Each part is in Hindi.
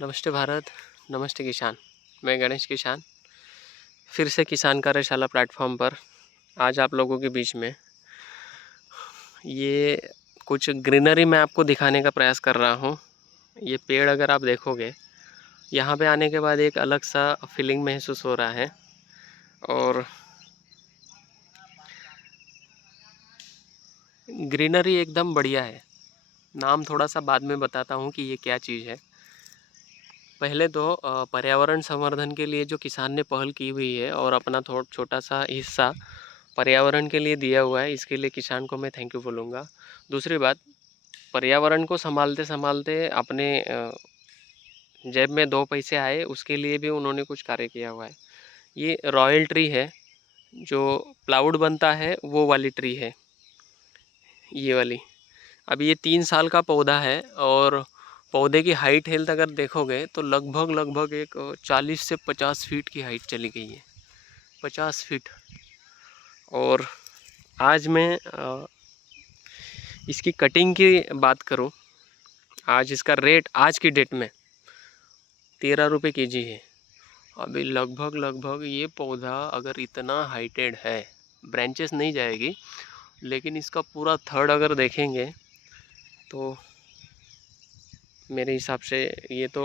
नमस्ते भारत, नमस्ते किसान। मैं गणेश किसान फिर से किसान कार्यशाला प्लेटफॉर्म पर आज आप लोगों के बीच में ये कुछ ग्रीनरी मैं आपको दिखाने का प्रयास कर रहा हूँ। ये पेड़ अगर आप देखोगे, यहाँ पे आने के बाद एक अलग सा फीलिंग महसूस हो रहा है। और ग्रीनरी एकदम बढ़िया है। नाम थोड़ा सा बाद में बताता हूँ कि ये क्या चीज़ है। पहले तो पर्यावरण संवर्धन के लिए जो किसान ने पहल की हुई है और अपना थोड़ा छोटा सा हिस्सा पर्यावरण के लिए दिया हुआ है, इसके लिए किसान को मैं थैंक यू बोलूँगा। दूसरी बात, पर्यावरण को संभालते संभालते अपने जेब में 2 पैसे आए, उसके लिए भी उन्होंने कुछ कार्य किया हुआ है। ये रॉयल ट्री है, जो प्लाउड बनता है वो वाली ट्री है ये वाली। अब ये 3 साल का पौधा है और पौधे की हाइट हेल्थ अगर देखोगे तो लगभग एक 40 से 50 फीट की हाइट चली गई है, 50 फीट। और आज मैं इसकी कटिंग की बात करूं, आज इसका रेट आज की डेट में 13 रुपये केजी है। अभी लगभग ये पौधा अगर इतना हाइटेड है, ब्रांचेस नहीं जाएगी, लेकिन इसका पूरा थर्ड अगर देखेंगे तो मेरे हिसाब से ये तो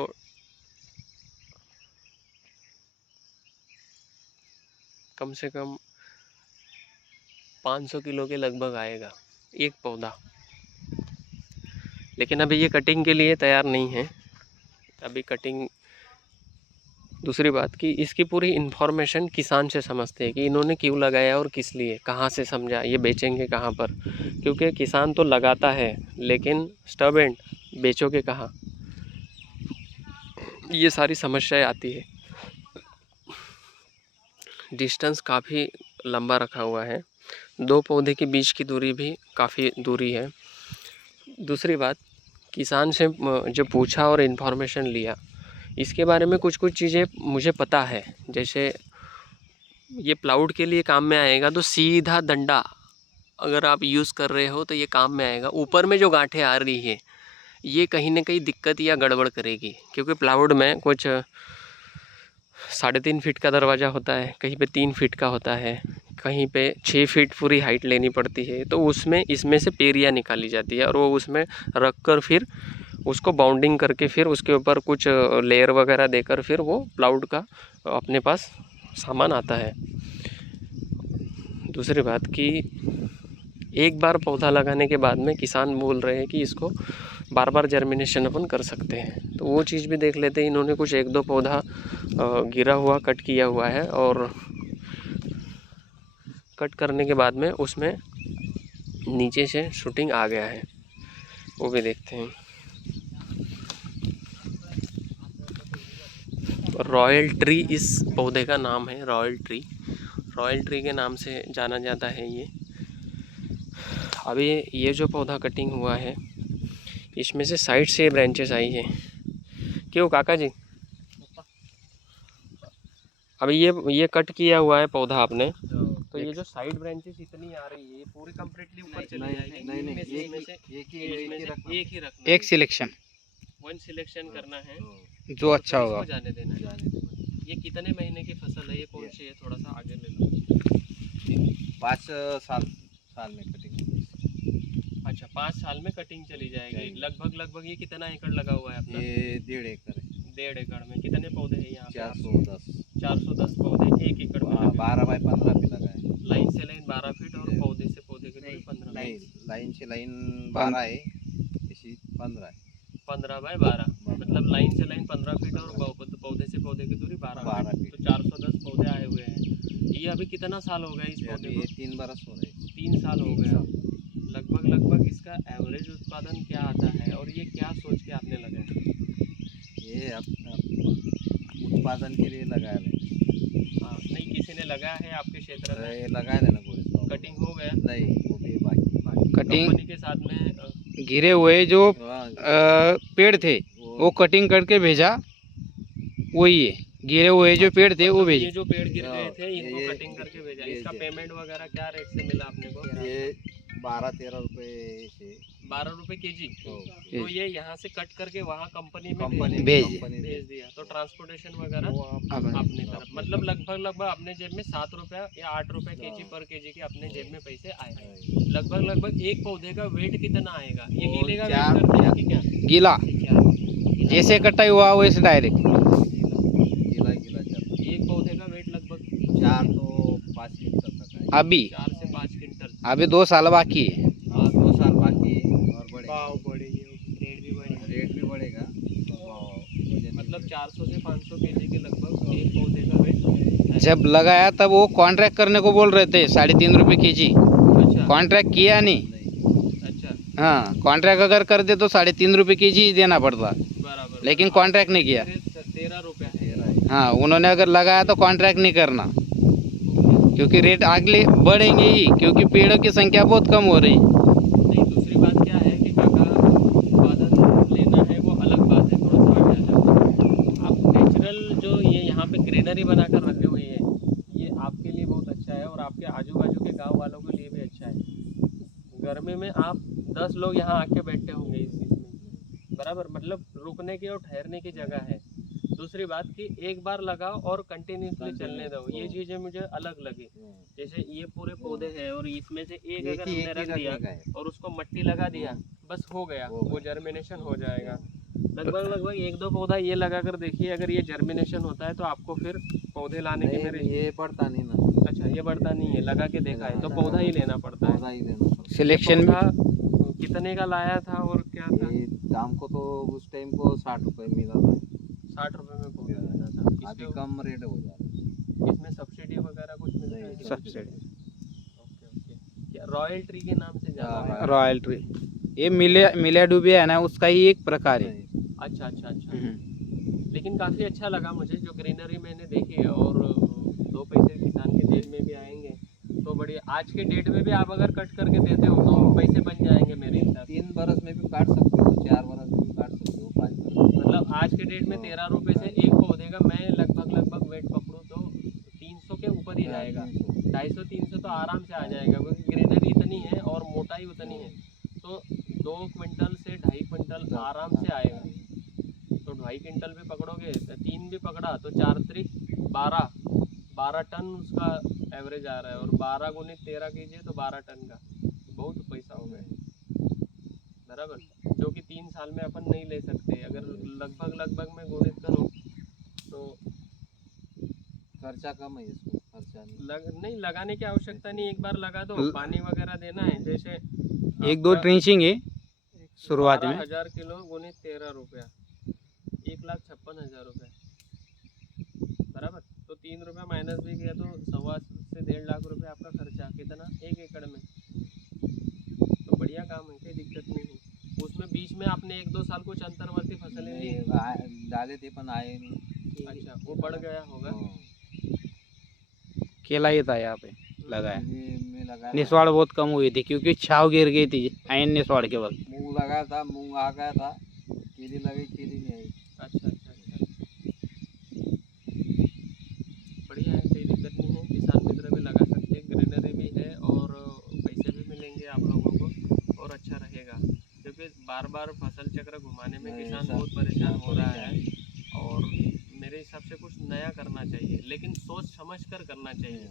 कम से कम 500 किलो के लगभग आएगा एक पौधा। लेकिन अभी ये कटिंग के लिए तैयार नहीं है, अभी कटिंग। दूसरी बात कि इसकी पूरी इन्फॉर्मेशन किसान से समझते हैं कि इन्होंने क्यों लगाया और किस लिए, कहाँ से समझा, ये बेचेंगे कहाँ पर। क्योंकि किसान तो लगाता है लेकिन स्टब एंड बेचोगे कहाँ, ये सारी समस्याएं आती है। डिस्टेंस काफ़ी लंबा रखा हुआ है, 2 पौधे के बीच की दूरी भी काफ़ी दूरी है। दूसरी बात, किसान से जो पूछा और इन्फॉर्मेशन लिया, इसके बारे में कुछ चीज़ें मुझे पता है। जैसे ये प्लाउड के लिए काम में आएगा तो सीधा डंडा अगर आप यूज़ कर रहे हो तो ये काम में आएगा। ऊपर में जो गांठें आ रही है ये कहीं ना कहीं दिक्कत या गड़बड़ करेगी, क्योंकि प्लाउड में कुछ 3.5 फीट का दरवाज़ा होता है, कहीं पे 3 फीट का होता है, कहीं पे 6 फीट पूरी हाइट लेनी पड़ती है। तो उसमें इसमें से पेरियाँ निकाली जाती है और वो उसमें रख कर फिर उसको बाउंडिंग करके फिर उसके ऊपर कुछ लेयर वगैरह देकर फिर वो प्लाउड का अपने पास सामान आता है। दूसरी बात कि एक बार पौधा लगाने के बाद में किसान बोल रहे हैं कि इसको बार बार जर्मिनेशन अपन कर सकते हैं, तो वो चीज़ भी देख लेते हैं। इन्होंने कुछ 1-2 पौधा गिरा हुआ कट किया हुआ है और कट करने के बाद में उसमें नीचे से शूटिंग आ गया है, वो भी देखते हैं। रॉयल ट्री इस पौधे का नाम है, रॉयल ट्री के नाम से जाना जाता है ये। अभी ये जो पौधा कटिंग हुआ है इसमें से साइड से ब्रांचेस आई है। क्यों काका जी, अभी ये कट किया हुआ है पौधा आपने, तो ये जो साइड ब्रांचेस इतनी आ रही है ये पूरी कंप्लीटली ऊपर चली जाएगी? नहीं, एक ही रखना, एक सिलेक्शन वन सिलेक्शन करना है जो और अच्छा फिर होगा। इसको जाने देना है। ये कितने महीने की फसल है, ये कौन सी है, थोड़ा सा आगे ले लो। 5 साल में कटिंग। अच्छा, 5 साल में कटिंग चली जाएगी। लगभग ये कितना एकड़ लगा हुआ है आपका? ये 1.5 एकड़ है। 1.5 एकड़ में कितने पौधे हैं यहाँ पे? 410 पौधे 1 एकड़ में। 12 बाय 15 पे लगा है। लाइन से लाइन 12 फीट और पौधे से पौधे की दूरी 15। नहीं, लाइन से लाइन 12 है, इसी 15 है। 15 बाय 12 मतलब लाइन से लाइन 15 फीट और पौधे से पौधे की दूरी 12 फीट। तो 410 पौधे आए हुए हैं। ये अभी कितना साल हो गया इस पौधे को? 3 बरस हो रहे। 3 साल हो गया। लगभग इसका एवरेज उत्पादन क्या आता है और ये क्या सोच के आपने लगाया? ये उत्पादन के लिए लगाया है। हाँ, नहीं किसी ने लगाया है आपके क्षेत्र में? ये लगाया है ना पूरे। कटिंग हो गया? नहीं, वो भी बाकी। कटिंग कंपनी के साथ में गिरे हुए जो पेड़ थे वो कटिंग करके भेजा, वही है। गिरे हुए जो पेड़ थे वो ये भेजे। जो पेड़ गिर गए थे इनको कटिंग करके भेजा। इसका पेमेंट वगैरह क्या रेट से मिला आपने को? ये 12-13 रुपए से 12 रुपए केजी। हो. तो ये यहाँ से कट करके वहाँ कंपनी में कंपनी भेज भेज दिया, तो ट्रांसपोर्टेशन वगैरह वो आप- अपने- अपने तरफ, मतलब लगभग अपने जेब में 7 रुपया या 8 रुपए केजी पर केजी के अपने जेब में पैसे आए। लगभग एक पौधे का वेट कितना आएगा? ये वो गीले का चार- वेट करते हैं कि क्या? गीला क्या? जैसे कटाई हुआ वैसे डायरेक्ट। गीला गीला चल एक पौधे का वेट लगभग 4 तो 5 क्विंटल तक है. अभी 4 से 5 क्विंटल। अभी 2 साल बाकी है। हाँ, 2 साल बाकी है और बढ़ेगा. भाव बढ़ेगी, रेट भी बढ़ेगा। रेट भी बढ़ेगा और वजन भी मतलब 400 से 500 केजी के लगभग एक पौधे का वेट। जब लगाया तब वो कॉन्ट्रैक्ट करने को बोल रहे थे 3.5 रुपए केजी। अच्छा कॉन्ट्रैक्ट किया नहीं। नहीं. अच्छा, हाँ कॉन्ट्रैक्ट अगर कर दे तो 3.5 रुपए केजी ही देना पड़ता, बराबर। लेकिन कॉन्ट्रैक्ट नहीं किया। 13 रुपया है। 13 है. हाँ उन्होंने अगर लगाया तो कॉन्ट्रैक्ट नहीं करना, क्योंकि रेट अगले बढ़ेंगे ही, क्योंकि पेड़ों की संख्या बहुत कम हो रही है। नहीं, दूसरी बात क्या है कि काका उत्पादन लेना है वो अलग बात है, थोड़ा सा आगे आ जाओ। आप नेचुरल जो ये यहाँ पे ग्रीनरी बनाकर रखे हुए हैं, ये आपके लिए बहुत अच्छा है और आपके आजू बाजू के गांव वालों के लिए भी अच्छा है। गर्मी में आप 10 लोग यहाँ आके बैठे होंगे इसमें, बराबर, मतलब रुकने की और ठहरने की जगह है। दूसरी बात कि एक बार लगाओ और कंटिन्यूसली चलने दो, ये चीज़ें मुझे अलग लगी। जैसे ये पूरे पौधे हैं और इसमें से एक एक अगर ही हमने रख दिया रखने का है. और उसको मट्टी लगा दिया, बस हो गया, वो जर्मिनेशन हो जाएगा। लगभग 1-2 पौधा ये लगा कर देखिए, अगर ये जर्मिनेशन होता है तो आपको फिर पौधे लाने के मेरे। नहीं, ये पड़ता नहीं ना. अच्छा, ये बढ़ता नहीं है, लगा के देखा है तो पौधा ही लेना पड़ता है। पौधा ही लेना पड़ता सिलेक्शन भी पौधा कितने का लाया था और क्या है. था? ये दाम को तो उस टाइम को 60 रुपए मिला था. 60 रुपए में पौधा लेना था। अभी इसके कम रेट हो जा रहा है. इसमें सब्सिडी वगैरह कुछ मिलता है? नहीं, सब्सिडी ओके ओके। क्या रॉयल ट्री के नाम से जाना हाँ, है? रॉयल ट्री, ये मिलिया डूबिया है ना, उसका ही एक प्रकार है। नहीं. अच्छा अच्छा अच्छा। हम्म। लेकिन काफ़ी अच्छा लगा मुझे जो ग्रीनरी मैंने देखी है, और 2 पैसे किसान के जेब में भी आएंगे तो बढ़िया। आज के डेट में भी आप अगर कट करके देते हो तो पैसे बन जाएंगे मेरे हिसाब से। 3 बरस में भी काट सकते हो, 4 बरस में भी काट सकते हो, 5 बरस. मतलब आज के डेट में 13 रुपए से एक पौधे का मैं लगभग वेट पकड़ूँ तो 300 के ऊपर ही जाएगा। 250-300 तो आराम से आ जाएगा, क्योंकि ग्रीनरी इतनी है और मोटाई उतनी है, तो 2 क्विंटल से 2.5 क्विंटल आराम से आएगा। तो 2.5 क्विंटल भी पकड़ोगे, 3 भी पकड़ा तो 4 त्रिक 12 टन उसका एवरेज आ रहा है, और 12 गुणित 13 कीजिए तो 12 टन का बहुत पैसा हो गया, बराबर, जो कि 3 साल में अपन नहीं ले सकते। अगर लगभग में गुणित करो तो खर्चा कम है इसमें, खर्चा नहीं. नहीं, लगाने की आवश्यकता नहीं, एक बार लगा दो, पानी वगैरह देना है। जैसे 1-2 ट्रेंचिंग है शुरुआत में। 12,000 किलो गुणित 13 रुपया, 1,56,000 रुपये, बराबर। तो 3 रुपया माइनस भी किया तो 1.25 से 1.5 लाख रुपये आपका खर्चा, कितना 1 एकड़ में। तो बढ़िया काम है, कोई दिक्कत नहीं है उसमें। बीच में आपने 1-2 साल कुछ अंतर्वर्ती फसलें ली? डाले थे पण आए नहीं. अच्छा, वो बढ़ गया होगा। हाँ. केला ही था यहाँ पे लगाया। ये मैं लगाया था. निस्वाड़ बहुत कम हुई थी क्योंकि छाव गिर गई थी आयन निस्वाड़ के वक्त। मूंग लगाया था, मूंग आ गया था. केली लगी, केली नहीं आई. अच्छा अच्छा अच्छा, बढ़िया है, कोई दिक्कत नहीं है। किसान मित्र भी लगा सकते हैं, ग्रीनरी भी है और पैसे भी मिलेंगे आप लोगों को, और अच्छा रहेगा, क्योंकि बार बार फसल चक्र घुमाने में नहीं, किसान सब बहुत परेशान हो रहा है। परेशान. और मेरे हिसाब से कुछ नया करना चाहिए, लेकिन सोच समझ कर करना चाहिए,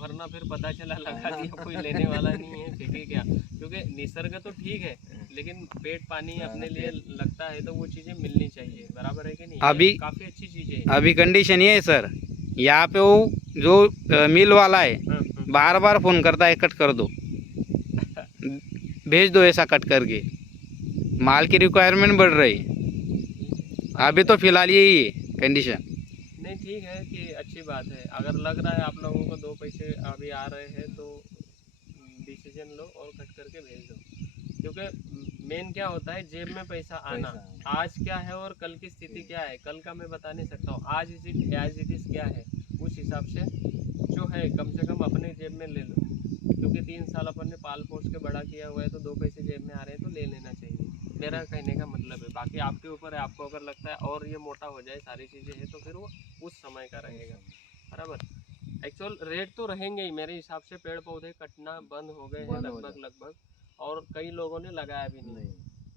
वरना फिर पता चला लगा दिया, कोई लेने वाला नहीं है, फेंके क्या। क्योंकि निसर्ग तो ठीक है, लेकिन पेट पानी अपने लिए लगता है तो वो चीज़ें मिलनी चाहिए, बराबर है कि नहीं? अभी काफ़ी अच्छी चीज़ें हैं। अभी कंडीशन ये है सर, यहाँ पे वो जो मिल वाला है बार बार फ़ोन करता है कट कर दो, भेज दो ऐसा कट करके। माल की रिक्वायरमेंट बढ़ रही है, अभी तो फिलहाल यही है कंडीशन। नहीं, ठीक है कि अच्छी बात है। अगर लग रहा है आप लोगों को 2 पैसे अभी आ रहे हैं तो डिसीजन लो और कट करके भेज दो, क्योंकि मेन क्या होता है, जेब में पैसा आना। आज क्या है और कल की स्थिति क्या है, कल का मैं बता नहीं सकता हूँ। आज एज इट इज़ क्या है, उस हिसाब से जो है कम से कम अपने जेब में ले लो, क्योंकि 3 साल अपन ने पाल पोस के बड़ा किया हुआ है, तो 2 पैसे जेब में आ रहे हैं तो ले लेना चाहिए, मेरा कहने का मतलब है। बाकी आपके ऊपर है, आपको अगर लगता है और ये मोटा हो जाए सारी चीज़ें हैं तो फिर वो उस समय का रहेगा, बराबर। एक्चुअल रेट तो रहेंगे ही मेरे हिसाब से, पेड़ पौधे कटना बंद हो गए हैं लगभग, और कई लोगों ने लगाया भी नहीं। नहीं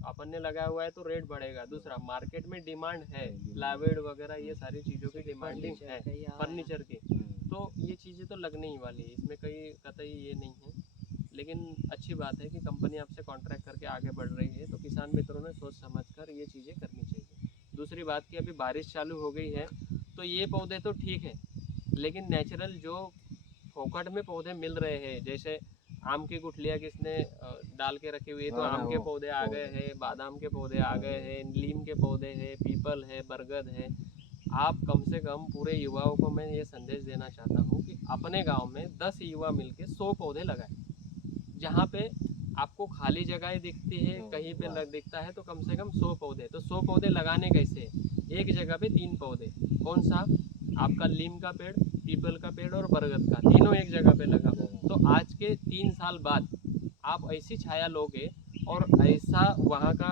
अपन ने लगाया हुआ है तो रेट बढ़ेगा। दूसरा, मार्केट में डिमांड है, डिमांड प्लाईवुड वगैरह ये सारी चीज़ों की डिमांडिंग है, फर्नीचर की, हम्म, तो ये चीज़ें तो लगने ही वाली है, इसमें कहीं कतई ये नहीं है। लेकिन अच्छी बात है कि कंपनी आपसे कॉन्ट्रैक्ट करके आगे बढ़ रही है, तो किसान मित्रों ने सोच समझ कर ये चीज़ें करनी चाहिए। दूसरी बात कि अभी बारिश चालू हो गई है, तो ये पौधे तो ठीक है, लेकिन नेचुरल जो फोकट में पौधे मिल रहे हैं, जैसे आम की गुठलियाँ किसने डाल के रखी हुई है, तो हाँ, आम के वो पौधे आ गए पौधे। हैं, बादाम के पौधे आ गए हैं, नीम के पौधे हैं, पीपल है, बरगद है। आप कम से कम पूरे युवाओं को मैं ये संदेश देना चाहता हूँ कि अपने गांव में 10 युवा मिलके 100 पौधे लगाएं। जहाँ पे आपको खाली जगह दिखती है, कहीं पे लग दिखता है, तो कम से कम 100 पौधे। तो 100 पौधे लगाने कैसे? एक जगह पे 3 पौधे। कौन सा? आपका नीम का पेड़, पीपल का पेड़ और बरगद का, तीनों एक जगह पे लगा। तो आज के 3 साल बाद आप ऐसी छाया लोगे और ऐसा वहाँ का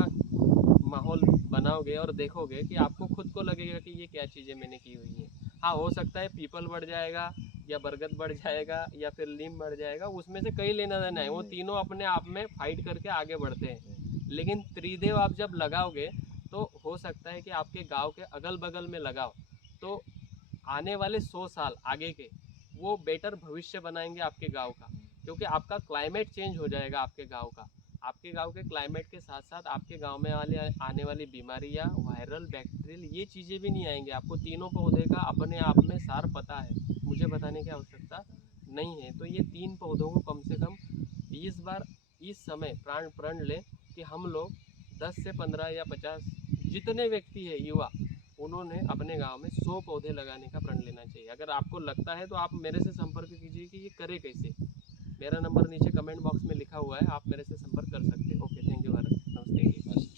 माहौल बनाओगे और देखोगे कि आपको खुद को लगेगा कि ये क्या चीज़ें मैंने की हुई है। हाँ, हो सकता है पीपल बढ़ जाएगा या बरगद बढ़ जाएगा या फिर नीम बढ़ जाएगा, उसमें से कई लेना देना है, वो तीनों अपने आप में फाइट करके आगे बढ़ते हैं। लेकिन त्रिदेव आप जब लगाओगे तो हो सकता है कि आपके गांव के अगल बगल में लगाओ, तो आने वाले 100 साल आगे के वो बेटर भविष्य बनाएंगे आपके गांव का, क्योंकि आपका क्लाइमेट चेंज हो जाएगा आपके गांव का। आपके गांव के क्लाइमेट के साथ साथ आपके गांव में आने वाली बीमारियां, वायरल, बैक्टीरियल, ये चीज़ें भी नहीं आएंगी। आपको तीनों पौधे का अपने आप में सार पता है, मुझे बताने की आवश्यकता नहीं है। तो ये 3 पौधों को कम से कम 20 बार इस समय प्राण प्रण लें कि हम लोग 10 से 15 या 50 जितने व्यक्ति है युवा, उन्होंने अपने गांव में 100 पौधे लगाने का प्रण लेना चाहिए। अगर आपको लगता है तो आप मेरे से संपर्क कीजिए कि ये करे कैसे। मेरा नंबर नीचे कमेंट बॉक्स में लिखा हुआ है, आप मेरे से संपर्क कर सकते हैं। ओके, थैंक यू भारत, नमस्ते।